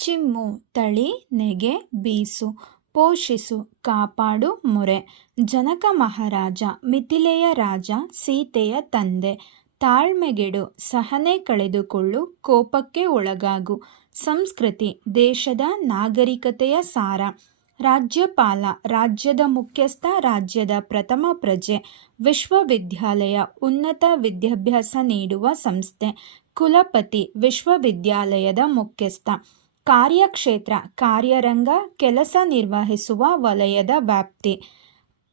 ಚಿಮ್ಮು ತಳಿ ನೆಗೆ ಬೀಸು ಪೋಷಿಸು ಕಾಪಾಡು ಮೊರೆ. ಜನಕ ಮಹಾರಾಜ ಮಿಥಿಲೆಯ ರಾಜ ಸೀತೆಯ ತಂದೆ. ತಾಳ್ಮೆಗೆಡು ಸಹನೆ ಕಳೆದುಕೊಳ್ಳು ಕೋಪಕ್ಕೆ ಒಳಗಾಗು. ಸಂಸ್ಕೃತಿ ದೇಶದ ನಾಗರಿಕತೆಯ ಸಾರ. ರಾಜ್ಯಪಾಲ ರಾಜ್ಯದ ಮುಖ್ಯಸ್ಥ, ರಾಜ್ಯದ ಪ್ರಥಮ ಪ್ರಜೆ. ವಿಶ್ವವಿದ್ಯಾಲಯ ಉನ್ನತ ವಿದ್ಯಾಭ್ಯಾಸ ನೀಡುವ ಸಂಸ್ಥೆ. ಕುಲಪತಿ ವಿಶ್ವವಿದ್ಯಾಲಯದ ಮುಖ್ಯಸ್ಥ. ಕಾರ್ಯಕ್ಷೇತ್ರ ಕಾರ್ಯರಂಗ ಕೆಲಸ ನಿರ್ವಹಿಸುವ ವಲಯದ ವ್ಯಾಪ್ತಿ.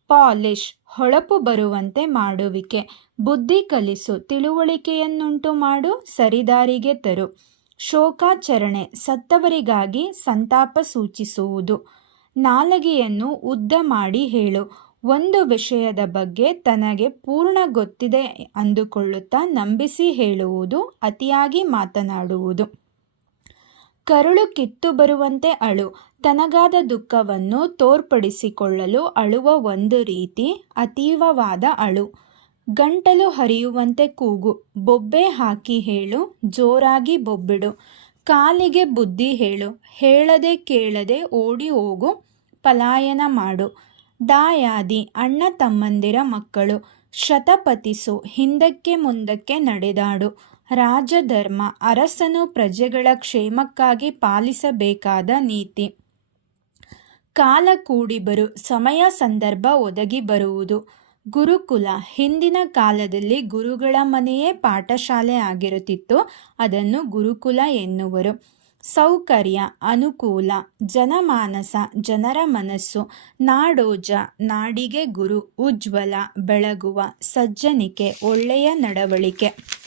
ಪಾಲಿಶ್ ಹೊಳಪು ಬರುವಂತೆ ಮಾಡುವಿಕೆ. ಬುದ್ಧಿ ಕಲಿಸು ತಿಳುವಳಿಕೆಯನ್ನುಂಟು ಮಾಡು ಸರಿದಾರಿಗೆ ತರು. ಶೋಕಾಚರಣೆ ಸತ್ತವರಿಗಾಗಿ ಸಂತಾಪ ಸೂಚಿಸುವುದು. ನಾಲಗೆಯನ್ನು ಉದ್ದ ಮಾಡಿ ಹೇಳು. ಒಂದು ವಿಷಯದ ಬಗ್ಗೆ ತನಗೆ ಪೂರ್ಣ ಗೊತ್ತಿದೆ ಅಂದುಕೊಳ್ಳುತ್ತಾ ನಂಬಿಸಿ ಹೇಳುವುದು, ಅತಿಯಾಗಿ ಮಾತನಾಡುವುದು. ಕರುಳು ಕಿತ್ತು ಬರುವಂತೆ ಅಳು. ತನಗಾದ ದುಃಖವನ್ನು ತೋರ್ಪಡಿಸಿಕೊಳ್ಳಲು ಅಳುವ ಒಂದು ರೀತಿ ಅತೀವವಾದ ಅಳು. ಗಂಟಲು ಹರಿಯುವಂತೆ ಕೂಗು. ಬೊಬ್ಬೆ ಹಾಕಿ ಹೇಳು, ಜೋರಾಗಿ ಬೊಬ್ಬಿಡು. ಕಾಲಿಗೆ ಬುದ್ಧಿ ಹೇಳು. ಹೇಳದೆ ಕೇಳದೆ ಓಡಿ ಹೋಗು, ಪಲಾಯನ ಮಾಡು. ದಾಯಾದಿ ಅಣ್ಣ ತಮ್ಮಂದಿರ ಮಕ್ಕಳು. ಶತಪಥಿಸು ಹಿಂದಕ್ಕೆ ಮುಂದಕ್ಕೆ ನಡೆದಾಡು. ರಾಜಧರ್ಮ ಅರಸನು ಪ್ರಜೆಗಳ ಕ್ಷೇಮಕ್ಕಾಗಿ ಪಾಲಿಸಬೇಕಾದ ನೀತಿ. ಕಾಲ ಕೂಡಿ ಬರು ಸಮಯ ಸಂದರ್ಭ ಒದಗಿ ಬರುವುದು. ಗುರುಕುಲ ಹಿಂದಿನ ಕಾಲದಲ್ಲಿ ಗುರುಗಳ ಮನೆಯೇ ಪಾಠಶಾಲೆ ಆಗಿರುತ್ತಿತ್ತು, ಅದನ್ನು ಗುರುಕುಲ ಎನ್ನುವರು. ಸೌಕರ್ಯ ಅನುಕೂಲ. ಜನಮಾನಸ ಜನರ ಮನಸ್ಸು. ನಾಡೋಜ ನಾಡಿಗೆ ಗುರು. ಉಜ್ವಲ ಬೆಳಗುವ. ಸಜ್ಜನಿಕೆ ಒಳ್ಳೆಯ ನಡವಳಿಕೆ.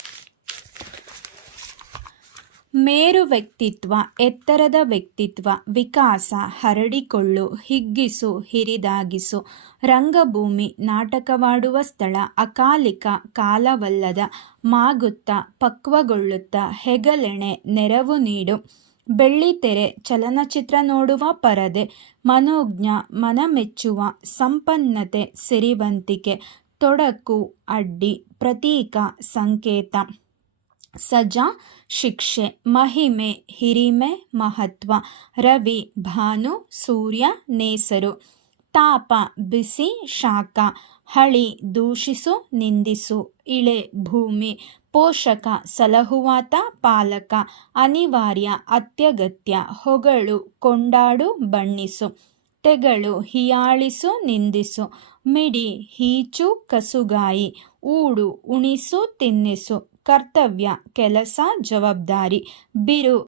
ಮೇರು ವ್ಯಕ್ತಿತ್ವ ಎತ್ತರದ ವ್ಯಕ್ತಿತ್ವ. ವಿಕಾಸ ಹರಡಿಕೊಳ್ಳು. ಹಿಗ್ಗಿಸು ಹಿರಿದಾಗಿಸು. ರಂಗಭೂಮಿ ನಾಟಕವಾಡುವ ಸ್ಥಳ. ಅಕಾಲಿಕ ಕಾಲವಲ್ಲದ. ಮಾಗುತ್ತ ಪಕ್ವಗೊಳ್ಳುತ್ತ. ಹೆಗಲೆಣೆ ನೆರವು ನೀಡು. ಬೆಳ್ಳಿತೆರೆ ಚಲನಚಿತ್ರ ನೋಡುವ ಪರದೆ. ಮನೋಜ್ಞ ಮನಮೆಚ್ಚುವ. ಸಂಪನ್ನತೆ ಸಿರಿವಂತಿಕೆ. ತೊಡಕು ಅಡ್ಡಿ. ಪ್ರತೀಕ ಸಂಕೇತ. ಸಜಾ ಶಿಕ್ಷೆ. ಮಹಿಮೆ ಹಿರಿಮೆ ಮಹತ್ವ. ರವಿ ಭಾನು ಸೂರ್ಯ ನೇಸರು. ತಾಪ ಬಿಸಿ ಶಾಖ. ಹಳಿ ದೂಷಿಸು ನಿಂದಿಸು. ಇಳೆ ಭೂಮಿ. ಪೋಷಕ ಸಲಹುವಾತ ಪಾಲಕ. ಅನಿವಾರ್ಯ ಅತ್ಯಗತ್ಯ. ಹೊಗಳು ಕೊಂಡಾಡು ಬಣ್ಣಿಸು. ತೆಗಳು ಹೀಯಾಳಿಸು ನಿಂದಿಸು. ಮಿಡಿ ಹೀಚು ಕಸುಗಾಯಿ. ಊಡು ಉಣಿಸು ತಿನ್ನಿಸು. ಕರ್ತವ್ಯ ಕೆಲಸ ಜವಾಬ್ದಾರಿ. ಬಿರು